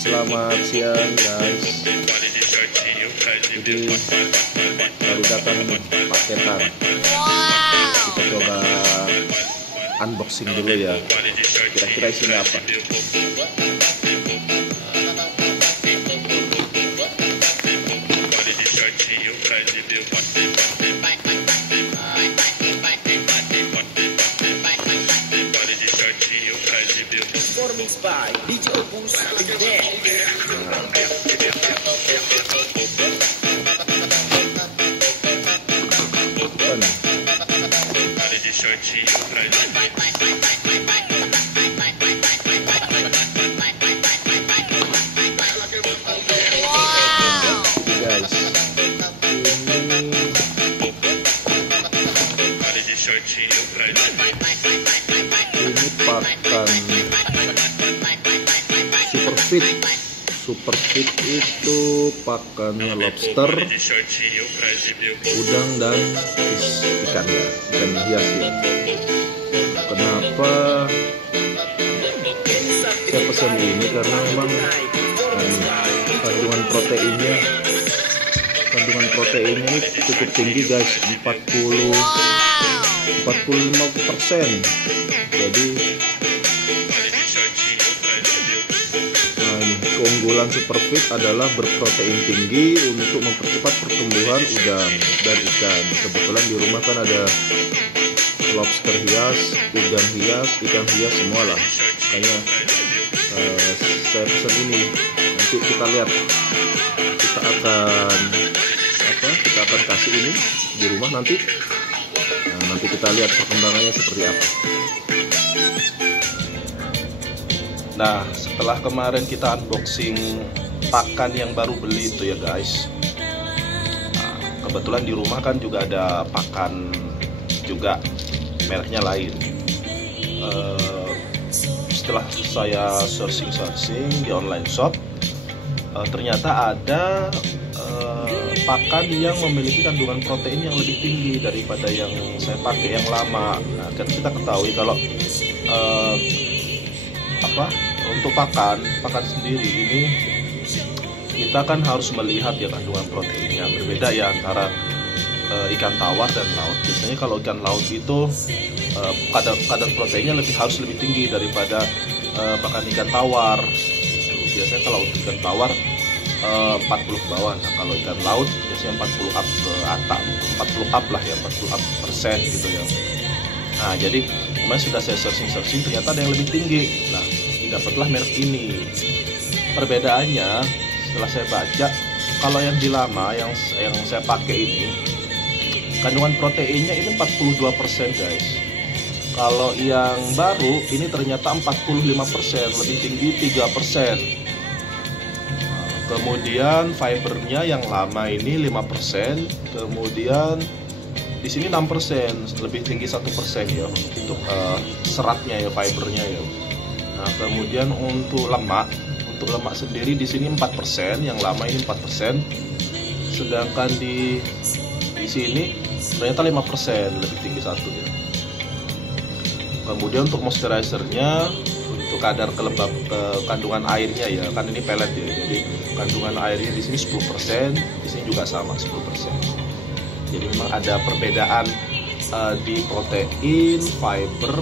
Selamat siang guys. Jadi baru datang nih paketan. Kita coba unboxing dulu ya. Kira-kira isinya apa? Performance by DJ Opus Ini pakan Superfit itu pakannya lobster, udang dan ikan ya, ikan hias ya. Kenapa saya pesan ini? Karena memang kandungan proteinnya ini cukup tinggi guys, 45%. Jadi keunggulan Superfit adalah berprotein tinggi untuk mempercepat pertumbuhan udang dan ikan. Kebetulan di rumah kan ada lobster hias, udang hias, ikan hias semua lah. Kayaknya saya pesan ini. Nanti kita lihat, kita akan kasih ini di rumah nanti. Nanti kita lihat perkembangannya seperti apa. Nah, setelah kemarin kita unboxing pakan yang baru beli itu ya guys. Nah, kebetulan di rumah kan juga ada pakan juga, mereknya lain. Setelah saya searching di online shop, ternyata ada pakan yang memiliki kandungan protein yang lebih tinggi daripada yang saya pakai yang lama. Nah, kan kita ketahui kalau untuk pakan sendiri ini kita kan harus melihat ya kandungan proteinnya. Berbeda ya antara ikan tawar dan laut. Biasanya kalau ikan laut itu kadar proteinnya harus lebih tinggi daripada pakan ikan tawar. Biasanya kalau ikan tawar 40 ke bawah. Nah, kalau ikan laut biasanya 40 up ke atas, 40 up lah ya, 40% gitu ya. Nah, jadi kemarin sudah saya searching ternyata ada yang lebih tinggi. Nah, dapatlah merek ini. Perbedaannya setelah saya baca, kalau yang di lama yang saya pakai ini kandungan proteinnya ini 42% guys. Kalau yang baru ini ternyata 45%, lebih tinggi 3%. Kemudian fibernya yang lama ini 5%, kemudian di sini 6%, lebih tinggi 1% ya untuk seratnya ya, fibernya ya. Nah, kemudian untuk lemak sendiri di sini 4%, yang lama ini 4%, sedangkan di sini ternyata 5%, lebih tinggi 1 ya. Kemudian untuk moisturizernya, untuk kadar kandungan airnya ya, kan ini pellet ya, jadi kandungan airnya di sini 10%, di sini juga sama 10%. Jadi memang ada perbedaan di protein, fiber,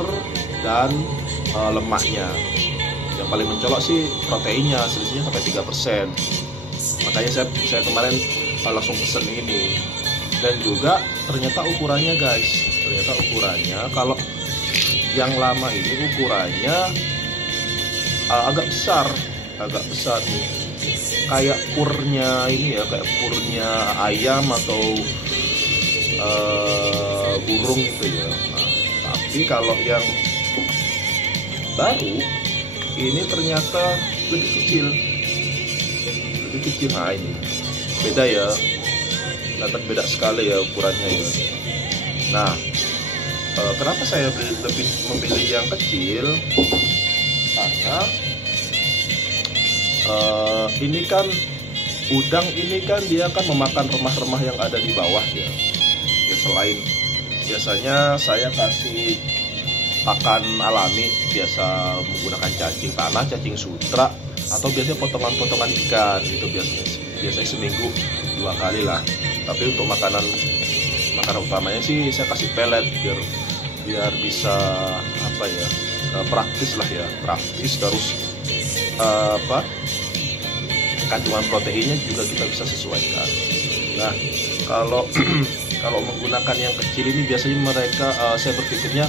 dan lemaknya. Yang paling mencolok sih proteinnya, selisihnya sampai 3%. Makanya saya kemarin langsung pesen ini. Dan juga ternyata ukurannya guys, kalau yang lama ini ukurannya agak besar nih, kayak purnya ini ya, kayak purnya ayam atau burung gitu ya. Nah, tapi kalau yang baru ini ternyata lebih kecil. Nah, ini beda ya, kelihatan beda sekali ya ukurannya ya. Nah, kenapa saya lebih memilih yang kecil? Karena ini kan udang ini kan dia kan memakan remah-remah yang ada di bawah ya. Selain biasanya saya kasih pakan alami, biasa menggunakan cacing tanah, cacing sutra, atau biasanya potongan-potongan ikan itu biasanya seminggu 2 kali lah. Tapi untuk makanan utamanya sih saya kasih pelet biar bisa apa ya, praktis lah ya, praktis. Terus kandungan proteinnya juga kita bisa sesuaikan. Nah, kalau menggunakan yang kecil ini biasanya mereka, saya berpikirnya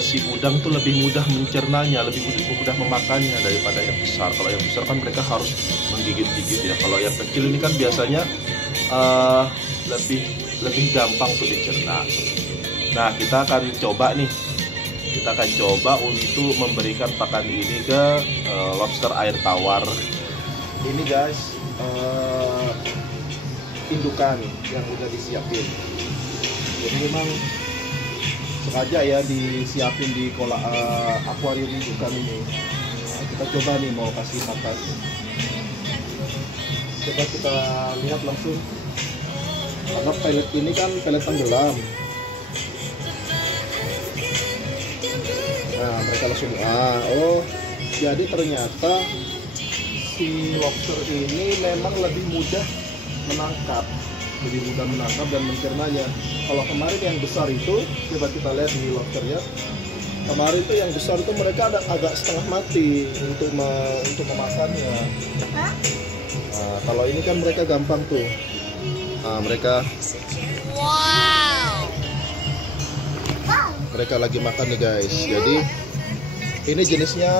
si udang tuh lebih mudah mencernanya, lebih mudah memakannya daripada yang besar. Kalau yang besar kan mereka harus menggigit-gigit ya. Kalau yang kecil ini kan biasanya lebih gampang untuk dicerna. Nah, kita akan coba untuk memberikan pakan ini ke lobster air tawar. Ini guys, indukan yang udah disiapin. Jadi memang sengaja ya disiapin di akuarium indukan ini. Nah, kita coba nih mau kasih makan. Coba kita lihat langsung. Karena pelet ini kan pelet tenggelam. Nah, mereka langsung jadi ternyata si lobster ini memang lebih mudah menangkap dan mencernanya. Kalau kemarin yang besar itu, coba kita lihat di lobsternya. Kemarin itu yang besar itu mereka agak setengah mati untuk memakannya. Nah, kalau ini kan mereka gampang tuh. Nah, mereka lagi makan nih guys. Jadi ini jenisnya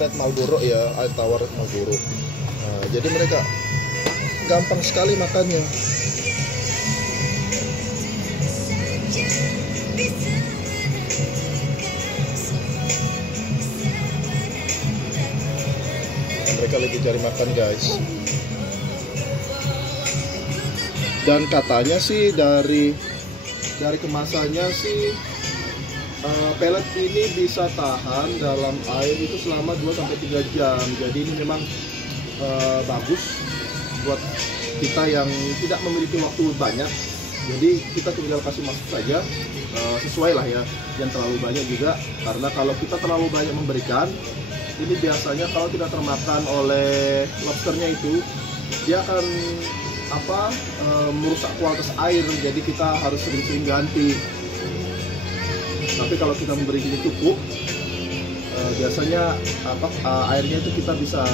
red Marlboro ya, air tawar red Marlboro. Nah, jadi mereka gampang sekali makannya. Mereka lagi cari makan guys. Dan katanya sih dari kemasannya sih pelet ini bisa tahan dalam air itu selama 2-3 jam. Jadi ini memang bagus buat kita yang tidak memiliki waktu banyak. Jadi kita tinggal kasih masuk saja, sesuai lah ya. Yang terlalu banyak juga, karena kalau kita terlalu banyak memberikan, ini biasanya kalau tidak termakan oleh lobsternya itu, dia akan merusak kualitas air. Jadi kita harus sering-sering ganti. Tapi kalau kita memberi ini cukup, biasanya airnya itu kita bisa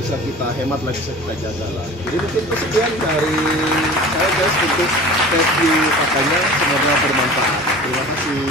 bisa kita hemat lah, bisa kita jaga lah. Jadi mungkin sekian dari saya guys untuk review pakannya, semoga bermanfaat. Terima kasih.